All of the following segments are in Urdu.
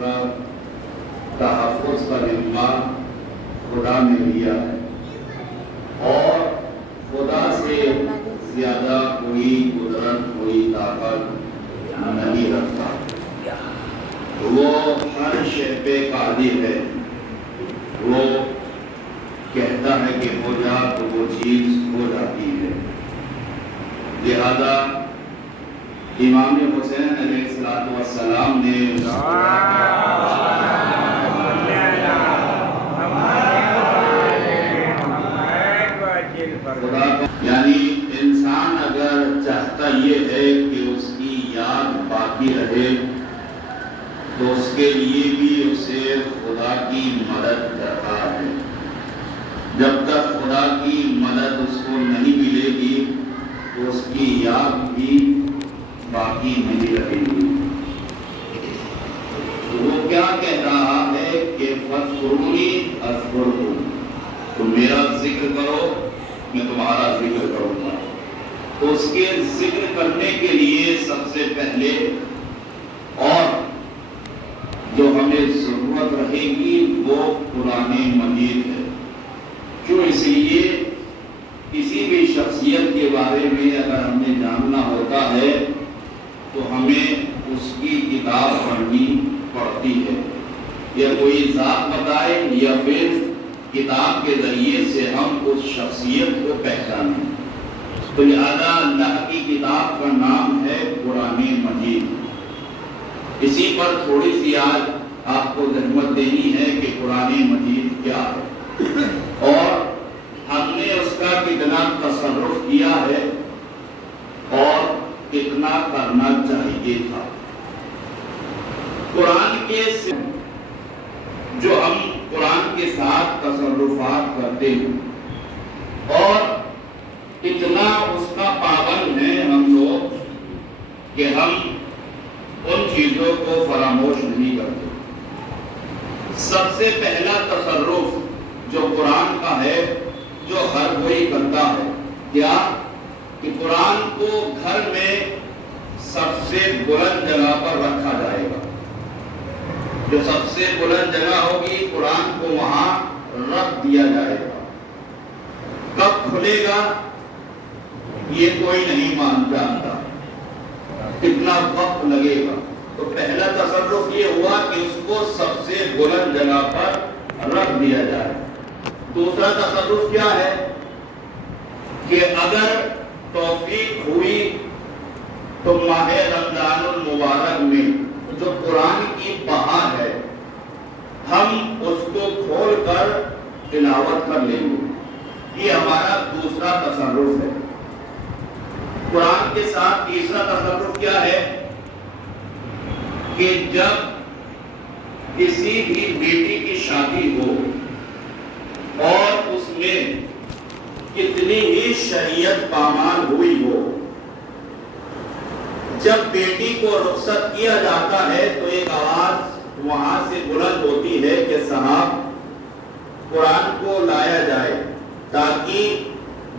طرف تحفظ کا ذمہ خدا نے لیا ہے، اور خدا سے زیادہ کوئی قدرت کوئی طاقت نہیں رکھتا۔ وہ ہر شے پہ قادر ہے، وہ کہتا ہے کہ ہو جا تو وہ چیز ہو جاتی ہے۔ لہذا امام حسین علیہ السلام نے خدا یعنی انسان اگر چاہتا یہ ہے کہ اس کی یاد باقی رہے تو اس کے لیے بھی اسے خدا کی مدد درکار ہے۔ جب تک خدا کی مدد اس کو نہیں ملے گی تو اس کی یاد بھی باقی نہیں رہے گی۔ وہ کیا کہہ رہا ہے کہ فاذکرونی اذکرکم، تم میرا ذکر کرو میں تمہارا ذکر کروں گا۔ تو اس کے ذکر کرنے کے لیے سب سے پہلے اور جو ہمیں ضرورت رہے گی وہ قرآن مجید ہے۔ کیوں؟ اس لیے کسی بھی شخصیت کے بارے میں اگر ہمیں جاننا ہوتا ہے تو ہمیں اس کی کتاب پڑھنی پڑتی ہے، یا کوئی ذات بتائے یا پھر کتاب کے ذریعے سے ہم اس شخصیت کو پہچانیں۔ تو لہذا اللہ کی کتاب کا نام ہے قرآن مجید۔ اسی پر تھوڑی سی آج آپ کو زحمت دینی ہے کہ قرآن مجید کیا ہے اور ہم نے اس کا کتنا تصرف کیا ہے اور کتنا کرنا چاہیے تھا۔ قرآن کے جو ہم قرآن کے ساتھ تصرفات کرتے ہیں اور اتنا اس کا پابند ہیں ہم لوگ کہ ہم ان چیزوں کو فراموش نہیں کرتے۔ سب سے پہلا تصرف جو قرآن کا ہے، جو ہر کوئی کرتا ہے، کیا کہ قرآن کو گھر میں سب سے بلند جگہ پر رکھا جائے گا۔ جو سب سے بلند جگہ ہوگی قرآن کو وہاں رکھ دیا جائے گا۔ کب کھلے گا یہ کوئی نہیں جانتا، کتنا وقت لگے گا۔ تو پہلا تصرف یہ ہوا کہ اس کو سب سے بلند جگہ پر رکھ دیا جائے۔ دوسرا تصرف کیا ہے کہ اگر توفیق ہوئی تو ماہ رمضان المبارک میں جو قرآن کی بہار ہے ہم اس کو کھول کر تلاوت کر لیں گے۔ یہ ہمارا دوسرا تصرف ہے۔ قرآن کے ساتھ تیسرا تصرف کیا ہے کہ جب کسی بھی بیٹی کی شادی ہو اور اس میں کتنی ہی شریعت پامال ہوئی ہو، جب بیٹی کو رخصت کیا جاتا ہے تو ایک آواز وہاں سے بلند ہوتی ہے کہ صاحب قرآن کو لایا جائے تاکہ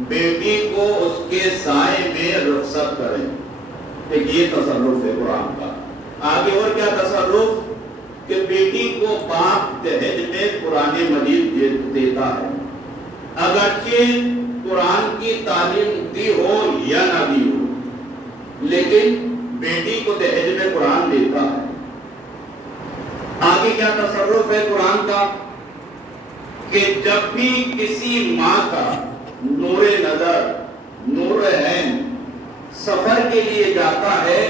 بیٹی کو اس کے سائے میں رخصت کریں۔ ایک یہ تصرف ہے قرآن کا۔ آگے اور کیا تصرف کہ بیٹی کو باپ دہیج میں قرآن مجید دیتا ہے، اگرچہ قرآن کی تعلیم دی ہو یا نہ دی ہو، لیکن بیٹی کو دہیج میں قرآن دیتا ہے۔ آگے کیا تصرف ہے قرآن کا کہ جب بھی کسی ماں کا نور نظر نور عین سفر کے لیے جاتا ہے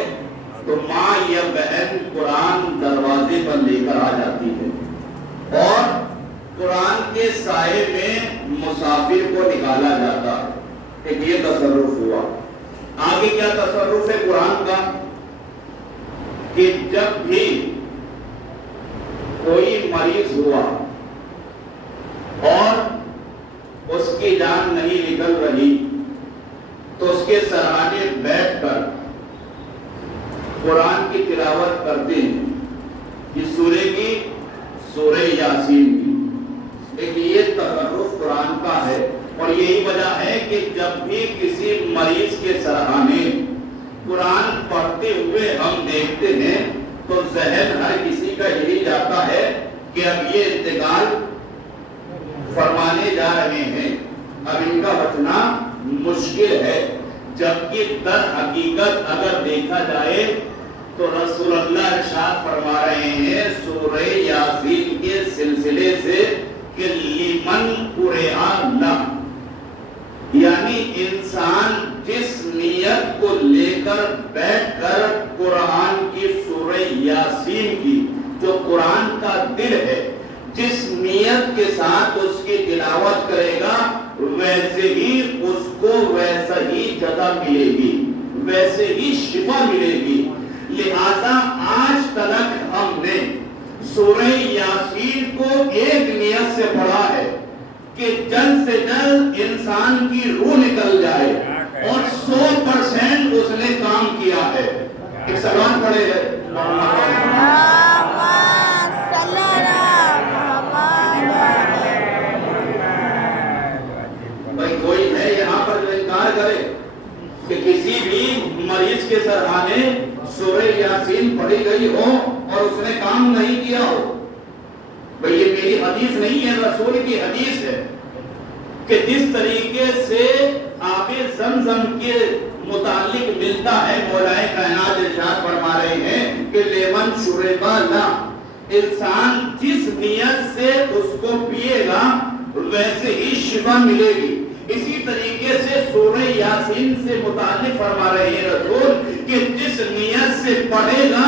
تو ماں یا بہن قرآن دروازے پر لے کر آ جاتی ہے اور قرآن کے سائے میں مسافر کو نکالا جاتا ہے۔ ایک یہ تصرف ہوا۔ آگے کیا تصرف ہے قرآن کا کہ جب بھی کوئی مریض ہوا اور اس کی جان نہیں نکل رہی تو اس کے سرانے بیٹھ کر قرآن کی تلاوت کرتے ہیں۔ یہ سورہ کی سورہ یاسین کی ایک یہ تصرف قرآن کا ہے، اور یہی وجہ ہے کہ جب بھی کسی مریض کے سرہانے قرآن پڑھتے ہوئے ہم دیکھتے ہیں تو ذہن ہر کسی کا یہی جاتا ہے کہ اب یہ انتقال فرمانے جا رہے ہیں، اب ان کا بچنا مشکل ہے، جبکہ در حقیقت اگر دیکھا جائے تو رسول اللہ ارشاد فرما رہے ہیں سورہ یاسین کے سلسلے سے کہ لمن قرئ لہ، یعنی انسان جس نیت کو لے کر بیٹھ کر قرآن کی سورہ یاسین کی جو قرآن کا دل ہے، جس نیت کے ساتھ اس کی تلاوت کرے گا ویسے ہی اس کو ویسا ہی جزا ملے گی، ویسے ہی شفا ملے گی۔ لہذا آج تک ہم نے سورہ یاسین کو ایک نیت سے پڑھا ہے کہ جلد سے جلد انسان کی روح نکل جائے، اور 100% اس نے کام کیا ہے۔ ایک سلام پڑھے ہے بھائی، کوئی ہے یہاں پر جو انکار کرے کہ کسی بھی مریض کے سرحانے سورہ یاسین پڑھی گئی ہو اور اس نے کام نہیں کیا ہو؟ بھئی یہ میری حدیث نہیں ہے، رسول کی حدیث ہے کہ جس طریقے سے آب زمزم کے متعلق ملتا ہے، مولا کائنات ارشاد فرما رہے ہیں کہ لیمن شرب لہ، انسان جس نیت سے اس کو پیے گا ویسے ہی شفا ملے گی۔ اسی طریقے سے سورہ یاسین سے متعلق فرما رہے ہیں رسول کہ جس نیت سے پڑھے گا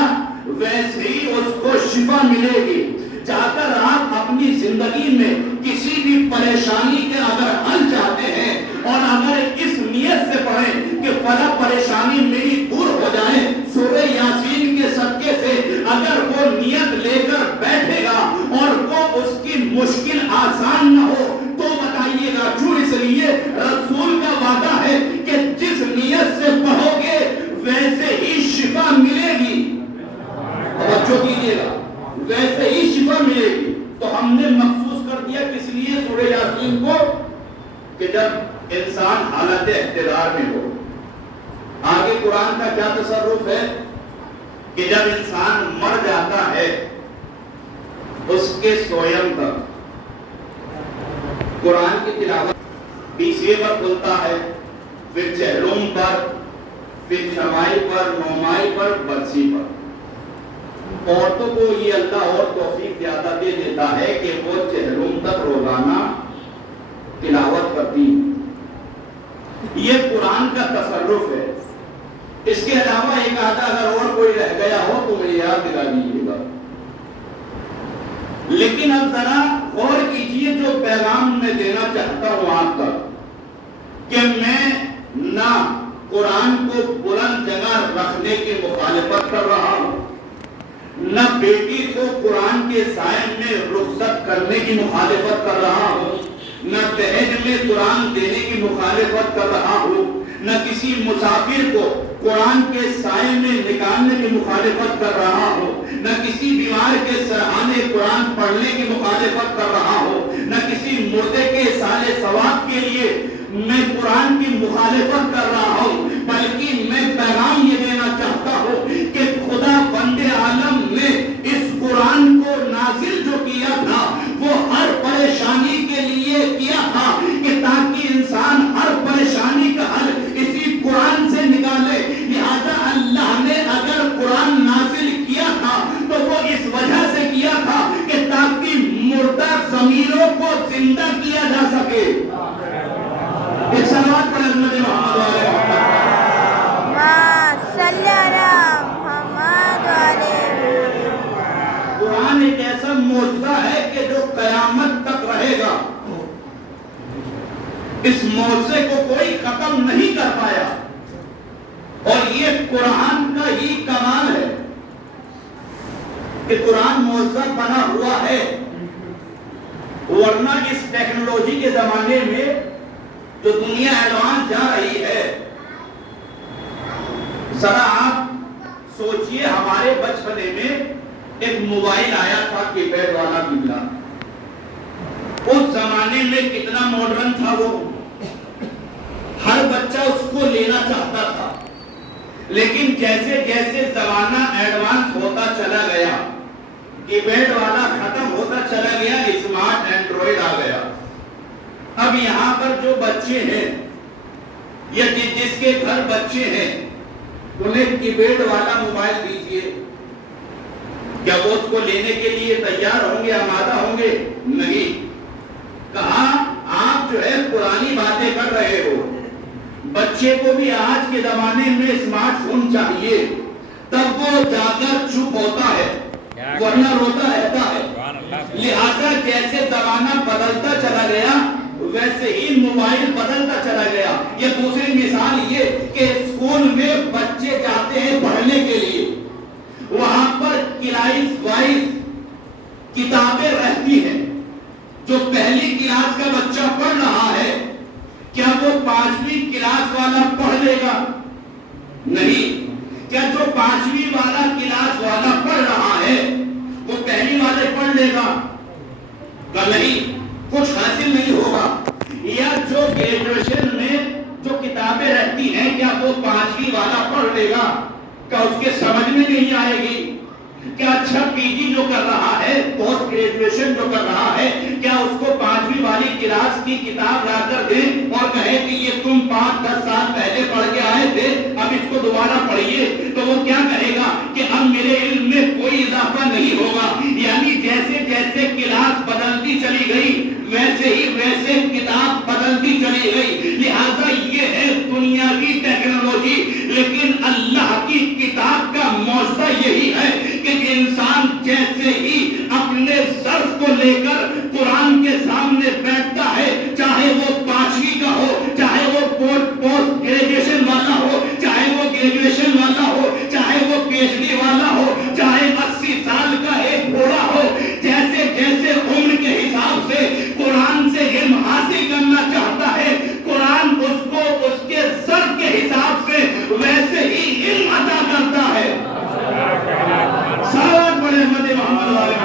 ویسے ہی اس کو شفا ملے گی۔ جا کر آپ اپنی زندگی میں کسی بھی پریشانی کے اگر حل چاہتے ہیں اور اگر اس نیت سے پڑھیں کہ فلاں پریشانی میری دور ہو جائے، سورہ یاسین کے صدقے سے اگر وہ نیت لے کر بیٹھے گا اور وہ اس کی مشکل آسان نہ ہو تو بتائیے گا کیوں؟ اس لیے رسول کا وعدہ ہے کہ جس نیت سے پڑھو گے ویسے ہی شفا ملے گی۔ توجہ کیجیے گا، ویسے ہی شفا ملے گی۔ تو ہم نے مخصوص کر دیا کس لیے سورہ یاسین کو کہ جب انسان حالت اقتدار میں ہو۔ آگے قرآن کا کیا تصرف ہے کہ جب انسان مر جاتا ہے اس کے سویم تک قرآن کی تلاوت پیچھے پر کھلتا ہے، پھر چہلم پر، پھر شمائی پر، نومائی پر، برسی پر۔ عورتوں کو یہ اللہ اور توفیق زیادہ دے دیتا ہے کہ وہ چہلم تک روزانہ تلاوت کرتی ہیں۔ یہ قرآن کا تصرف ہے۔ اس کے علاوہ ایک آدھا اگر اور کوئی رہ گیا ہو تو مجھے یاد دلا دیجیے گا۔ لیکن اب ذرا غور کیجئے جو پیغام میں دینا چاہتا ہوں آپ تک کہ میں نہ قرآن کو بلند جگہ رکھنے کی مخالفت کر رہا ہوں، نہ بیٹی کو قرآن کے سائے میں رخصت کرنے کی مخالفت کر رہا ہوں، نہ دہیج میں قرآن دینے کی مخالفت کر رہا ہوں، نہ کسی مسافر کو قرآن کے سائے میں نکالنے کی مخالفت کر رہا ہوں، نہ کسی بیمار کے سرحانے قرآن پڑھنے کی مخالفت کر رہا ہوں، نہ کسی مردے کے سال ثواب کے لیے میں قرآن کی مخالفت کر رہا ہوں، بلکہ میں پیغام یہ دینا چاہتا ہوں کہ خدا بند عالم نے اس قرآن کو نازل جو کیا تھا وہ ہر پریشانی کے لیے کیا تھا کہ تاکہ انسان ہر پریشانی کا حل اسی قرآن سے نکالے۔ لہذا اللہ نے اگر قرآن نازل کیا تھا تو وہ اس وجہ سے کیا تھا کہ تاکہ مردہ ضمیروں کو زندہ کیا جا سکے۔ ایک سلوات پڑھیں حضرت محمد علیہ قرآن ایک ایسا معجزہ ہے کہ جو قیامت تک رہے گا۔ اس معجزے کو کوئی ختم نہیں کر پایا، اور یہ قرآن کا ہی کمال ہے کہ قرآن معجزہ بنا ہوا ہے، ورنہ اس ٹیکنالوجی کے زمانے میں جو دنیا ایڈوانس جا رہی ہے، ذرا آپ سوچئے ہمارے بچپنے میں ایک موبائل آیا تھا کی پیڈ والا بگلا، اس زمانے میں کتنا ماڈرن تھا وہ، ہر بچہ اس کو لینا چاہتا تھا، لیکن جیسے جیسے زمانہ ایڈوانس ہوتا چلا گیا، کی پیڈ والا ختم ہوتا چلا گیا، اسمارٹ اینڈرائڈ آ گیا۔ اب یہاں پر جو بچے ہیں یا جس کے گھر بچے ہیں انہیں کی پیڈ والا موبائل دیجئے، کیا وہ اس کو لینے کے لیے تیار ہوں گے، آمادہ ہوں گے؟ نہیں۔ کہا آپ جو ہے پرانی باتیں کر رہے ہو، بچے کو بھی آج کے زمانے میں اسمارٹ فون چاہیے، تب وہ جا کر چپ ہوتا ہے، ورنہ روتا رہتا ہے۔ لہذا جیسے زمانہ بدلتا چلا گیا ویسے ہی موبائل بدلتا چلا گیا۔ یہ دوسری مثال یہ کہ اسکول میں بچے جاتے ہیں پڑھنے کے لیے، وہاں پر کلاس وائز کتابیں رہتی ہیں۔ جو پہلی کلاس کا بچہ پڑھ رہا ہے کیا وہ 5ویں کلاس والا پڑھ لے گا؟ نہیں۔ کیا جو 5ویں والا کلاس والا پڑھ رہا ہے وہ پہلی والے پڑھ لے گا؟ نہیں، کچھ حاصل نہیں ہوگا۔ یا جو گریجویشن میں جو کتابیں رہتی ہیں کیا وہ 5ویں والا پڑھ لے گا؟ کیا اس کے سمجھ میں نہیں آئے گی؟ کیا اچھا پی جی جو کر رہا ہے، پوسٹ گریجویشن جو کر رہا ہے، کیا اس کو 5ویں والی کلاس کی کتاب لا کر دیں اور کہے کہ یہ تم 5-10 سال پہلے پڑھ کے آئے تھے، اب اس کو دوبارہ پڑھیے، تو وہ کیا کہے گا کہ اب میرے علم میں کوئی اضافہ نہیں ہوگا۔ یعنی جیسے جیسے کلاس بدلتی چلی گئی ویسے ہی ویسے کتاب بدلتی چلی گئی۔ لہذا یہ ہے دنیاوی ٹیکنالوجی، لیکن اللہ کی کتاب کا معجزہ یہی ہے کہ انسان جیسے ہی اپنے ظرف کو لے کر قرآن کے سامنے بیٹھتا ہے، چاہے وہ 5ویں کا ہو، چاہے وہ پوسٹ گریجویشن والا ہو، چاہے وہ گریجویشن والا ہو، چاہے وہ پی ایچ ڈی والا ہو، چاہے 80 سال کا ایک بوڑھا ہو، جیسے جیسے عمر کے حساب سے قرآن سے علم حاصل کرنا چاہتا ہے، قرآن اس کو اس کے ظرف کے حساب سے ویسے ہی علم عطا کرتا ہے۔ سلام پڑھے مدی محمد علیہ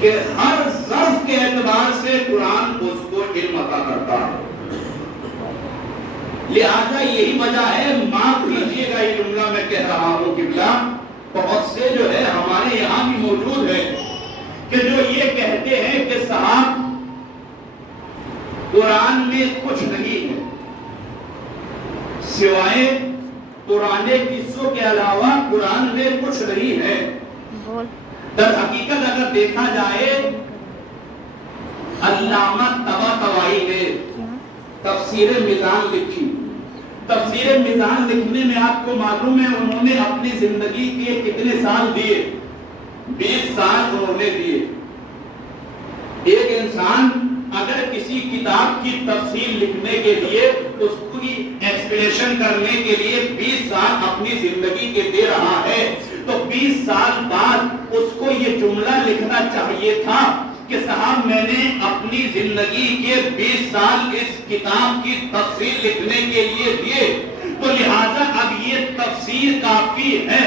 کہ ہر ظرف کے اعتبار سے قرآن اس کو علم عطا کرتا ہے۔ لہذا یہی وجہ ہے، معاف کیجیے گا یہ جملہ میں کہہ رہا ہوں قبلہ، بہت سے جو ہے ہمارے یہاں بھی موجود ہے کہ جو یہ کہتے ہیں کہ صاحب قرآن میں کچھ نہیں ہے سوائے پرانے قصوں کے علاوہ، قرآن میں کچھ نہیں ہے۔ در حقیقت اگر دیکھا جائے علامہ طباطبائی نے تفسیر میزان لکھی۔ تفسیر میزان لکھنے میں آپ کو معلوم ہے انہوں نے اپنی زندگی کے کتنے سال دیے؟ 20 سال انہوں نے دیے۔ ایک انسان اگر کسی کتاب کی تفسیر لکھنے کے لیے، اس کی ایکسپلینیشن کرنے کے لیے 20 سال اپنی زندگی کے دے رہا ہے، تو 20 سال بعد اس کو یہ جملہ لکھنا چاہیے تھا کہ صاحب میں نے اپنی زندگی کے 20 سال اس کتاب کی تفسیر لکھنے کے لیے دیے، تو لہذا اب یہ تفسیر کافی ہے۔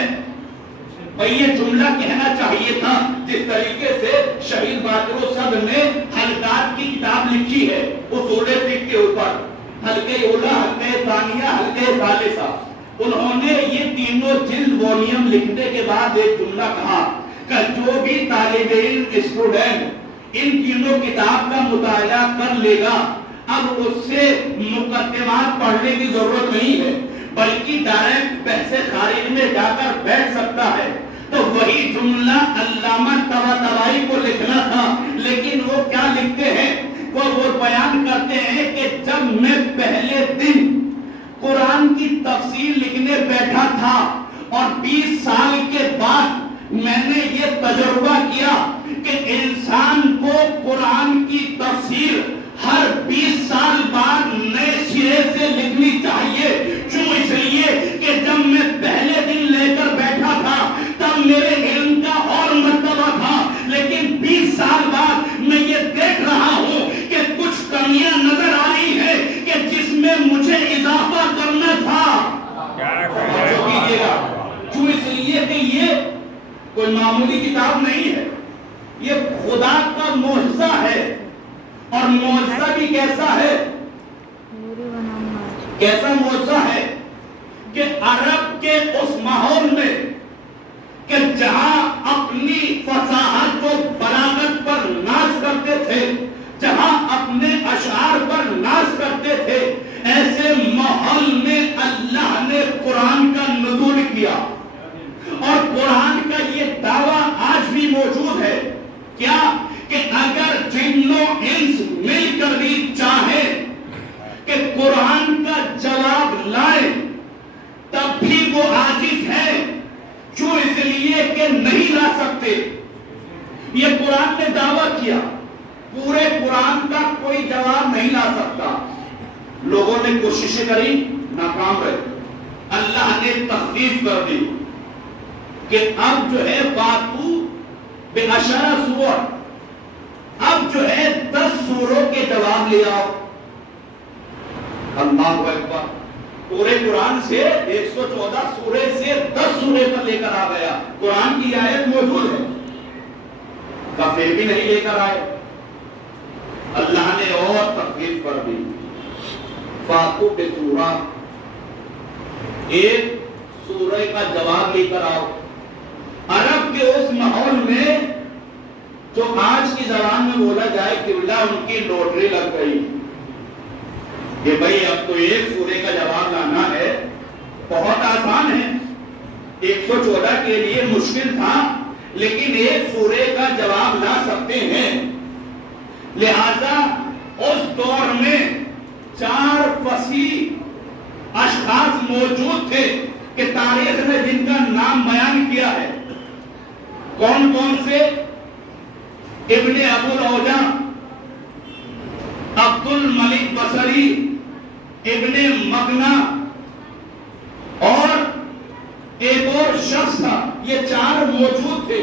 بھئی یہ جملہ کہنا چاہیے تھا، جس طریقے سے شہید باقر صدر نے حلقات کی کتاب لکھی ہے اصول فقہ کے اوپر، حلقہ اولا، حلقہ ثانیہ، حلقہ ثالثہ، انہوں نے یہ تینوں جلد والیوم لکھنے کے بعد ایک جملہ کہا کہ جو بھی طالب علم اسٹوڈنٹ ان تینوں کتاب کا مطالعہ کر لے گا، اب اس سے مقدمات پڑھنے کی ضرورت نہیں ہے، بلکہ ڈائریکٹ بحث خارج میں جا کر بیٹھ سکتا ہے۔ تو وہی جملہ علامہ طباطبائی کو لکھنا تھا، لیکن وہ کیا لکھتے ہیں؟ وہ بیان کرتے ہیں کہ جب میں پہلے دن قرآن کی تفسیر لکھنے بیٹھا تھا اور 20 سال کے بعد میں نے یہ تجربہ کیا کہ انسان کو قرآن کی تفسیر ہر 20 سال بعد نئے سرے سے لکھنی چاہیے۔ کیوں؟ اس لیے کہ جب میں پہلے دن لے کر بیٹھا تھا تب میرے علم کا اور مرتبہ تھا، لیکن 20 سال بعد میں یہ دیکھ رہا ہوں کہ کچھ کمیاں نظر آ رہی ہیں کہ جس میں مجھے اضافہ کرنا تھا۔ جو کیجیے گا معجزہ بھی کیسا ہے؟ کیسا معجزہ ہے کہ عرب کے اس ماحول میں کہ جہاں اپنی فصاحت و بلاغت پر ناز کرتے تھے، جہاں اپنے اشعار پر ناز کرتے تھے، ایسے ماحول میں اللہ نے قرآن کا نزول کیا. اور قرآن کا یہ دعویٰ آج بھی موجود ہے کیا کہ اگر جن و انس مل کر بھی چاہیں کہ قرآن کا جواب لائے تب بھی وہ عاجز ہے. کیوں؟ اس لیے کہ نہیں لا سکتے. یہ قرآن نے دعویٰ کیا پورے قرآن کا کوئی جواب نہیں لا سکتا. لوگوں نے کوششیں کری، ناکام رہے. اللہ نے تخفیف کر دی کہ اب جو ہے فاتو بعشر سور، اب جو ہے 10 سوروں کے جواب لے آؤ. اللہ اکبر. پورے قرآن سے 114 سورے سے 10 سورے پر لے کر آ گیا. قرآن کی آیت موجود ہے، پھر بھی نہیں لے کر آئے. اللہ نے اور تخفیف کر دی. فاتو بسورہ، ایک سورہ کا جواب لے کر آؤ. عرب کے اس ماحول میں جو آج کی زبان میں بولا جائے کہ ان کی لوٹری لگ گئی کہ بھئی اب تو ایک سورے کا جواب لانا ہے. بہت آسان ہے، 114 کے لیے مشکل تھا لیکن ایک سورے کا جواب لا سکتے ہیں. لہذا اس دور میں 4 فصیح اشخاص موجود تھے کہ تاریخ نے جن کا نام بیان کیا ہے. کون کون سے؟ ابن ابو الاوجا، عبد الملک بصری، ابن مغنا اور ایک اور شخص تھا. یہ 4 موجود تھے.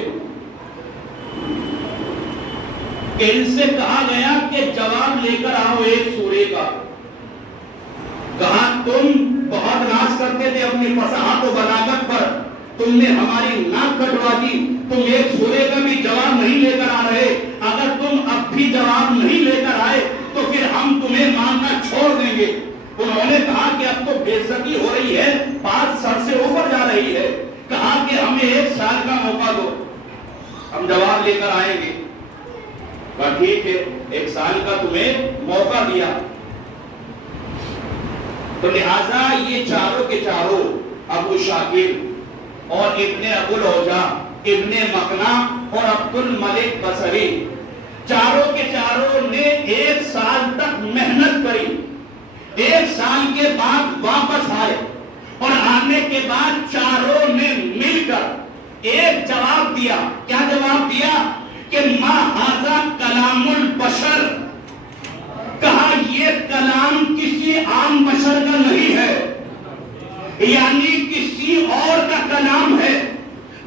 ان سے کہا گیا کہ جواب لے کر آؤ ایک سورے کا. کہا تم بہت ناز کرتے تھے اپنی فصاحت و بلاغت پر، تم نے ہماری ناک کٹوا دی، تم ایک سورے کا بھی جواب نہیں لے کر آ رہے. اگر تم اب بھی جواب نہیں لے کر آئے تو پھر ہم تمہیں ماننا چھوڑ دیں گے. انہوں نے کہا کہ اب تو بے عزتی ہو رہی ہے، بات سر سے اوپر جا رہی ہے. کہا کہ ہمیں 1 سال کا موقع دو، ہم جواب لے کر آئیں گے. کہا ٹھیک ہے، 1 سال کا تمہیں موقع دیا. تو لہذا یہ چاروں کے چاروں، ابو شاکر اور ابن ابو الاوجا، ابن مقنا اور عبد الملک بصری، چاروں کے چاروں نے 1 سال تک محنت کری. 1 سال کے بعد واپس آئے اور آنے کے بعد چاروں نے مل کر ایک جواب دیا. کیا جواب دیا؟ کہ ما ھذا کلام البشر. کہا یہ کلام کسی عام بشر کا نہیں ہے، یعنی کسی اور کا کلام ہے،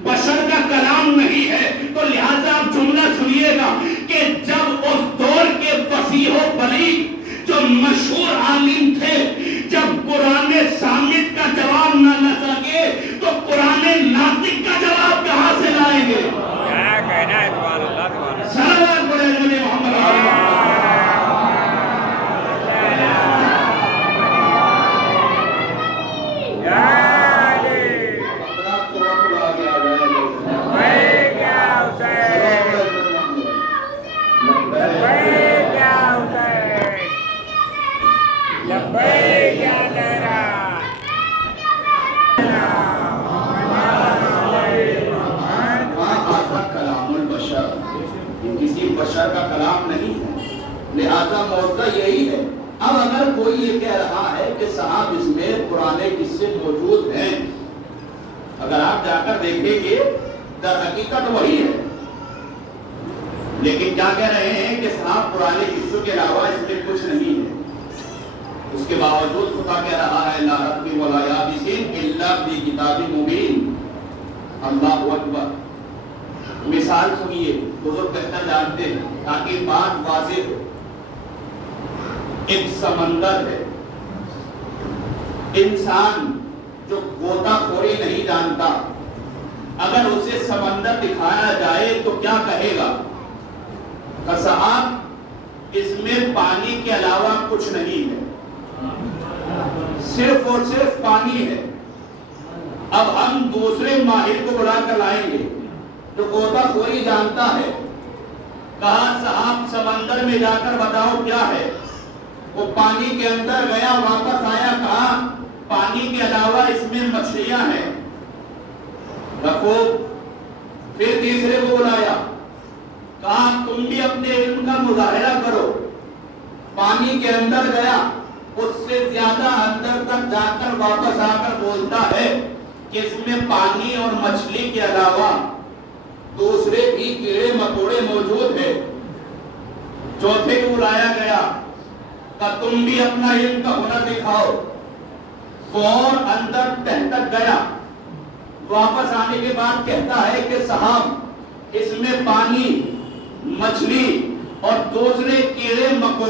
بشر کا کلام نہیں ہے. تو لہذا آپ جملہ سنیے گا کہ جب اس دور کے فصیح و بلیغ جو مشہور عالم تھے، جب قرآن صامت کا جواب نہ لے سکے تو قرآن ناطق کا جواب کہاں سے لائیں گے؟ کیا کہنا ہے؟ سبحان اللہ، صلوات پڑھیں نبی محمد بشر کا کلام نہیں ہے. لہذا معجزہ یہی ہے. اب اگر کوئی یہ کہہ رہا ہے کہ صاحب اس میں پرانے قصے موجود ہیں، اگر آپ جا کر دیکھیں گے در حقیقت وہی ہے، لیکن کیا کہہ رہے ہیں کہ صاحب پرانے قصوں کے علاوہ اس میں کچھ نہیں ہے. اس کے باوجود خدا کہہ رہا ہے لا رتب ولا یابس الا فی کتاب مبین. اللہ اکبر. مثال سنیے، بزرگ بہتر جانتے ہیں تاکہ بات واضح ہو. ایک سمندر ہے، انسان جو غوطہ خوری نہیں جانتا اگر اسے سمندر دکھایا جائے تو کیا کہے گا؟ کہ صاحب اس میں پانی کے علاوہ کچھ نہیں ہے، صرف اور صرف پانی ہے۔ اب ہم دوسرے ماہر کو بلا کر لائیں گے جو غوطہ خوری جانتا ہے، کہا صاحب سمندر میں جا کر بتاؤ کیا ہے، وہ پانی کے اندر گیا، واپس آیا، کہا پانی کے علاوہ اس میں مچھلیاں ہیں، رکھو۔ پھر تیسرے کو بلایا، کہا تم بھی اپنے علم کا مظاہرہ کرو، پانی کے اندر گیا، اس سے زیادہ اندر تک جا کر واپس آ کر بولتا ہے کہ اس میں پانی اور مچھلی کے علاوہ دوسرے بھی کیڑے مکوڑے موجود ہیں۔ چوتھے کو بلایا گیا کہ تم بھی اپنا علم کا ہنر دکھاؤ، اور اندر تہ تک گیا، واپس آنے کے بعد کہتا ہے کہ صاحب اس میں پانی، مچھلی اور دوسرے کیڑے مکوڑے